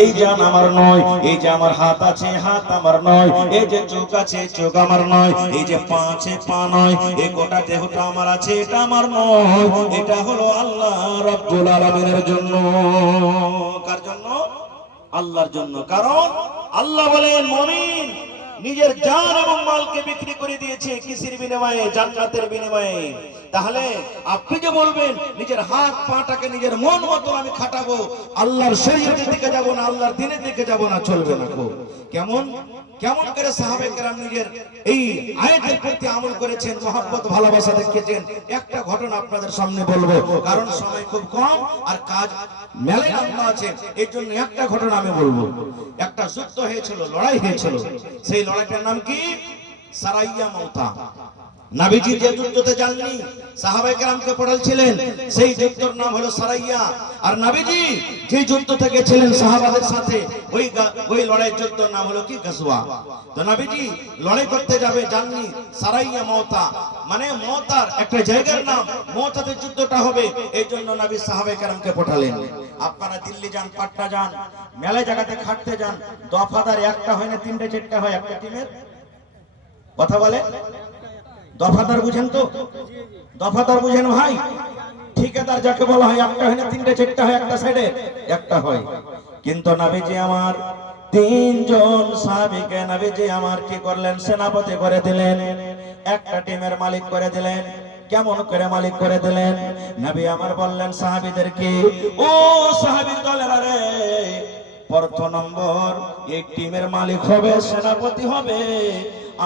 এই জান আমার নয়, এই যে আমার হাত আছে হাত আমার নয়, এই যে চোখ আছে চোখ আমার নয়, এই যে পা আছে পা নয়, এই গোটা দেহটা আমার আছে এটা আমার নয়, এটা হলো আল্লাহ রাব্বুল আলামিনের জন্য। কার জন্য? আল্লাহর জন্য। কারণ আল্লাহ বলেন মুমিন নিজের জান এবং মালকে বিক্রি করে দিয়েছে কিসের বিনিময়ে? জান্নাতের বিনিময়ে। তাহলে আপনি যে বলবেন নিজের হাত পাটাকে নিজের মন মতো আমি খাটাবো, আল্লাহর শরীয়তের দিকে যাব না, আল্লাহর দ্বীনের দিকে যাব না, চলবে না। কেমন কেমন করে সাহাবায়ে কেরাম নিজের এই আয়াতের প্রতি আমল করেছেন, মহব্বত ভালোবাসা দেখিয়েছেন। একটা ঘটনা আপনাদের সামনে বলবো, কারণ সময় খুব কম আর কাজ মেলায় লম্বা আছে, এই জন্য একটা ঘটনা আমি বলবো। একটা যুদ্ধ হয়েছিল, লড়াই হয়েছিল, সেই লড়াইটার নাম কি? সারাইয়া মাউতা। নবীজি যে যুদ্ধতে যাননি, সাহাবায়ে কেরামকে পড়াচ্ছিলেন, সেই যুদ্ধের নাম হলো সারাইয়া। আর নবীজি যে যুদ্ধতে গেছিলেন সাহাবাদের সাথে, ওই লড়াইয়ের যুদ্ধের নাম হলো কি? গাজওয়া। তো নবীজি লড়াই করতে যাবে যাননি, সারাইয়া মাউতা মানে মওতার একটা জায়গার নাম, মওতাতে যুদ্ধটা হবে, এই জন্য নবী সাহাবায়ে কেরামকে পাঠালেন। আপনারা দিল্লি যান, পাটনা যান, মেলায় জায়গাতে খাটতে যান, দফাদার একটা হয় না তিনটে চারটে হয় একটা টিমের? কথা বলে দফাদার বুঝেন তো? দফাদার বুঝেন ভাই? ঠিকাদার যাকে বলা হয়, একটা হয় না তিনটে চারটে হয় একটা সাইডে? একটা হয়। কিন্তু নবীজি আমার তিনজন সাহাবীকে নবীজি আমার কি করলেন? সেনাপতি করে দিলেন, একটা টিমের মালিক করে দিলেন। কেমন করে মালিক করে দিলেন? নবী আমার বললেন সাহাবীদেরকে, ও সাহাবীর দলেরা রে, প্রথম নম্বর এই টিমের মালিক হবে, সেনাপতি হবে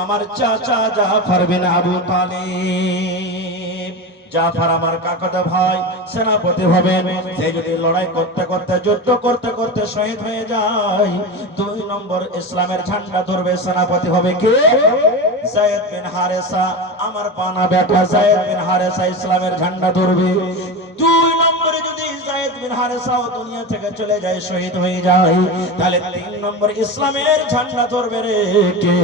আমার চাচা জাফর বিন আবু তালিব। জাফর আমার কাকাতো ভাই, সেনাপতি হবেন। সে যদি লড়াই করতে করতে যুদ্ধ করতে করতে শহীদ হয়ে যায়, 2 নম্বর ইসলামের ঝান্ডা ধরবে, সেনাপতি হবে কে? যায়েদ বিন হারেসা, আমার পানা বেটা যায়েদ বিন হারেসা ইসলামের ঝান্ডা ধরবে। 2 নম্বরে যদি যায়েদ বিন হারেসাও দুনিয়া থেকে চলে যায়, শহীদ হয়ে যায়, তাহলে 3 নম্বর ইসলামের ঝান্ডা ধরবে রে কে?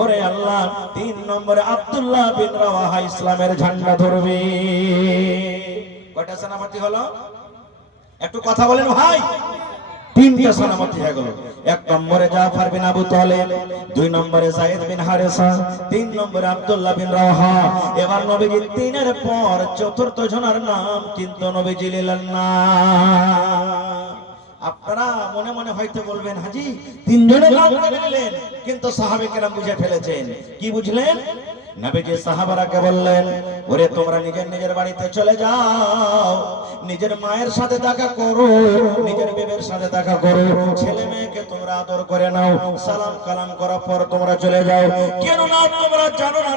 ওরে আল্লাহ, 3 নম্বরে আব্দুল্লাহ বিন রাওয়াহা ইসলামের ঝান্ডা ধরবে। কয়টা সেনাপতি হলো? একটু কথা বলেন ভাই। 3টা সেনাপতি হয়ে গেল। 1 নম্বরে জাফর বিন আবু তালিব, 2 নম্বরে যায়েদ বিন হারেসা, 3 নম্বরে আব্দুল্লাহ বিন রাওয়াহা। এবার নবীজি 3 এর পর চতুর্থ জনের নাম কিন্তু নবীজি নিলেন না। আপনারা মনে মনে হয়তো বলবেন, হাজি 3 জনের নাম নিলেন, কিন্তু সাহাবায়ে কেরাম বুঝে ফেলেছেন। কি বুঝলেন? নবীজি সাহাবারাকে বললেন, ওরে তোমরা নিজের নিজের বাড়িতে চলে যাও, নিজের মায়ের সাথে দেখা করো, নিজের বিবির সাথে দেখা করো, ছেলে মেয়েকে তোমরা আদর করে নাও, সালাম কালাম করার পর তোমরা চলে যাও। কেন না তোমরা জানো না